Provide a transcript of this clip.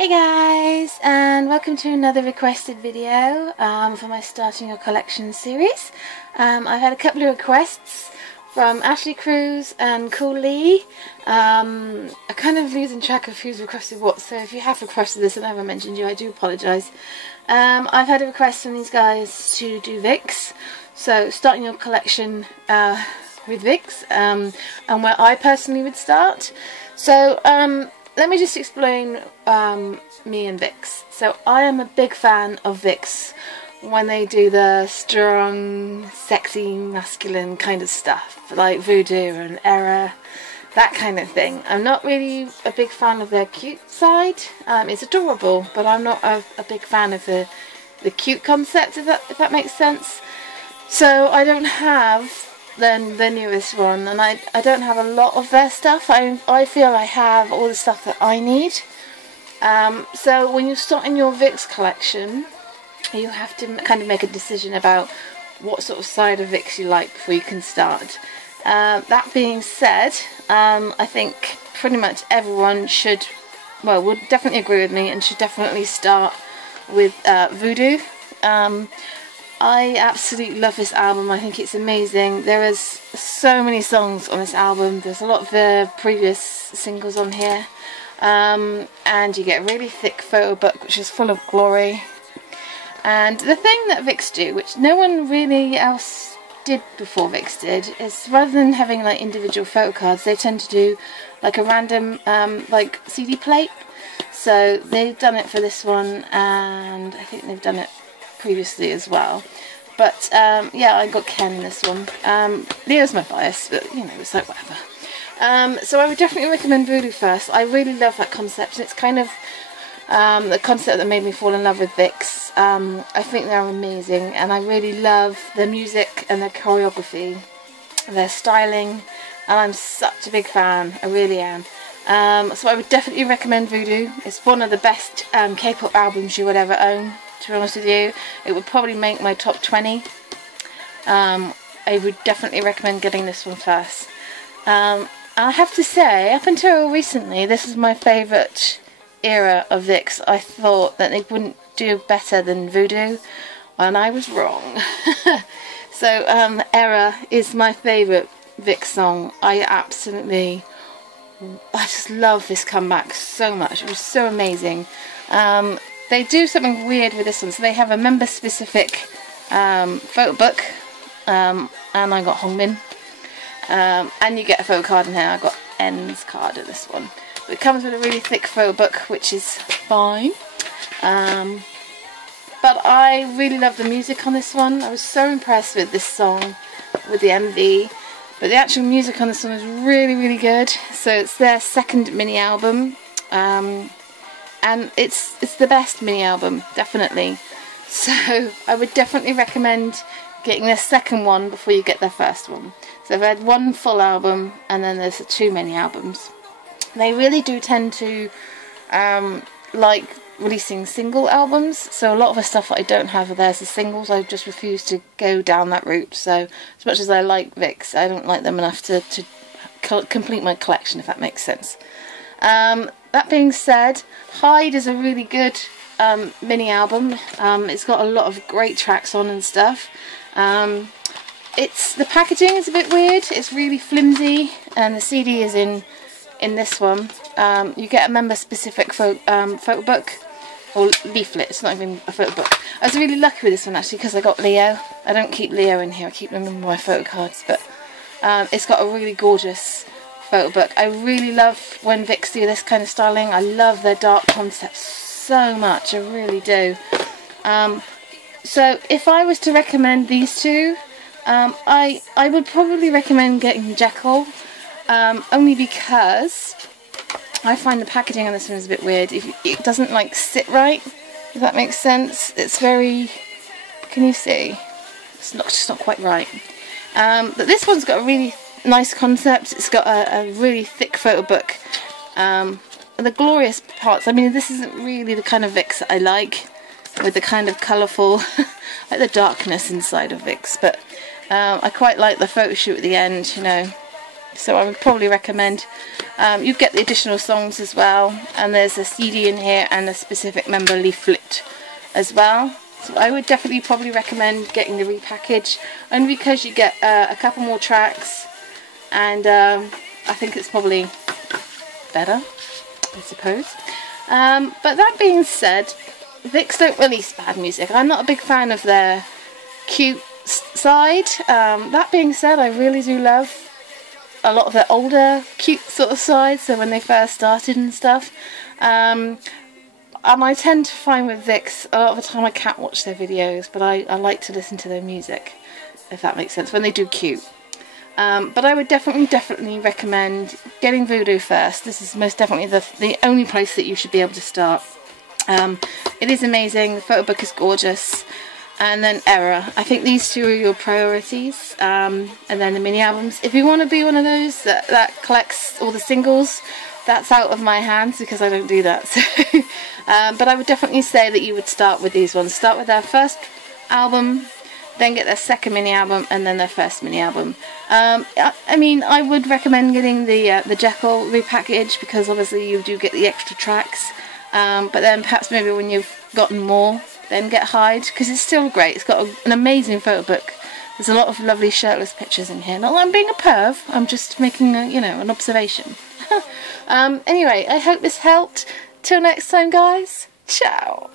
Hey guys, and welcome to another requested video for my Starting Your Collection series. I've had a couple of requests from Ashley Cruz and Cool Lee. I'm kind of losing track of who's requested what, so if you have requested this and I haven't mentioned you, I do apologise. I've had a request from these guys to do Vixx, so Starting Your Collection with Vixx, and where I personally would start. So let me just explain me and Vixx. So I am a big fan of Vixx when they do the strong, sexy, masculine kind of stuff, like Voodoo and Error, that kind of thing. I'm not really a big fan of their cute side. It's adorable, but I'm not a big fan of the cute concept, if that makes sense. So I don't have the newest one, and I don't have a lot of their stuff. I feel I have all the stuff that I need. So when you're starting your Vixx collection, you have to kind of make a decision about what sort of side of Vixx you like before you can start. That being said, I think pretty much everyone should, well, would definitely agree with me and should definitely start with Voodoo. I absolutely love this album. I think it's amazing. There is so many songs on this album. There's a lot of the previous singles on here. And you get a really thick photo book which is full of glory. And the thing that Vixx do, which no one really else did before Vixx did, is rather than having like individual photo cards, they tend to do like a random like CD plate. So they've done it for this one, and I think they've done it previously as well. But yeah, I got Ken in this one. Leo's my bias, but you know, it's like whatever. So I would definitely recommend Voodoo first. I really love that concept, and it's kind of the concept that made me fall in love with Vixx. I think they're amazing, and I really love their music and their choreography, their styling, and I'm such a big fan. I really am. So I would definitely recommend Voodoo. It's one of the best K-pop albums you would ever own, to be honest with you. It would probably make my top 20. I would definitely recommend getting this one first. I have to say, up until recently, this is my favourite era of Vixx. I thought that they wouldn't do better than Voodoo, and I was wrong. So Error is my favourite Vixx song. I just love this comeback so much. It was so amazing. They do something weird with this one. So they have a member specific photo book, and I got Hongmin. And you get a photo card in here. I got N's card in this one. But it comes with a really thick photo book, which is fine. But I really love the music on this one. I was so impressed with this song, with the MV. But the actual music on this one is really, really good. So it's their second mini album. And it's the best mini album, definitely. So I would definitely recommend getting their second one before you get their first one. So they've had one full album, and then there's 2 mini albums. They really do tend to like releasing single albums, so a lot of the stuff that I don't have of theirs is singles. I just refuse to go down that route. So as much as I like Vixx, I don't like them enough to complete my collection, if that makes sense. That being said, Hide is a really good mini album. It's got a lot of great tracks on and stuff. The packaging is a bit weird. It's really flimsy, and the CD is in this one. You get a member specific photo book, or leaflet. It's not even a photo book. I was really lucky with this one actually, because I got Leo. I don't keep Leo in here, I keep them in my photo cards, but it's got a really gorgeous photo book. I really love when Vixx do this kind of styling. I love their dark concepts so much, I really do. So if I was to recommend these two, I would probably recommend getting Jekyll, only because I find the packaging on this one is a bit weird. It doesn't like sit right, if that makes sense. It's very, can you see? It's just not quite right. But this one's got a really nice concept. It's got a really thick photo book. The glorious parts, I mean, this isn't really the kind of Vixx that I like, with the kind of colourful, like the darkness inside of Vixx, but I quite like the photo shoot at the end, you know. so I would probably recommend you get the additional songs as well, and there's a CD in here and a specific member leaflet as well. So I would definitely probably recommend getting the repackage, only because you get a couple more tracks, and I think it's probably better, I suppose. But that being said, Vixx don't release bad music. I'm not a big fan of their cute side. That being said, I really do love a lot of their older cute sort of sides, so when they first started and stuff. And I tend to find with Vixx, a lot of the time I can't watch their videos, but I like to listen to their music, if that makes sense, when they do cute. But I would definitely recommend getting Voodoo first. This is most definitely the only place that you should be able to start. It is amazing, the photo book is gorgeous, and then Error. I think these two are your priorities, and then the mini albums. If you want to be one of those that collects all the singles, that's out of my hands because I don't do that. So, but I would definitely say that you would start with these ones. Start with their first album, then get their second mini album, and then their first mini album. I mean, I would recommend getting the Jekyll repackage, because obviously you do get the extra tracks. But then perhaps maybe when you've gotten more, then get Hyde, because it's still great. It's got an amazing photo book. There's a lot of lovely shirtless pictures in here. Not that I'm being a perv, I'm just making a, you know, an observation. Anyway, I hope this helped. Till next time, guys. Ciao.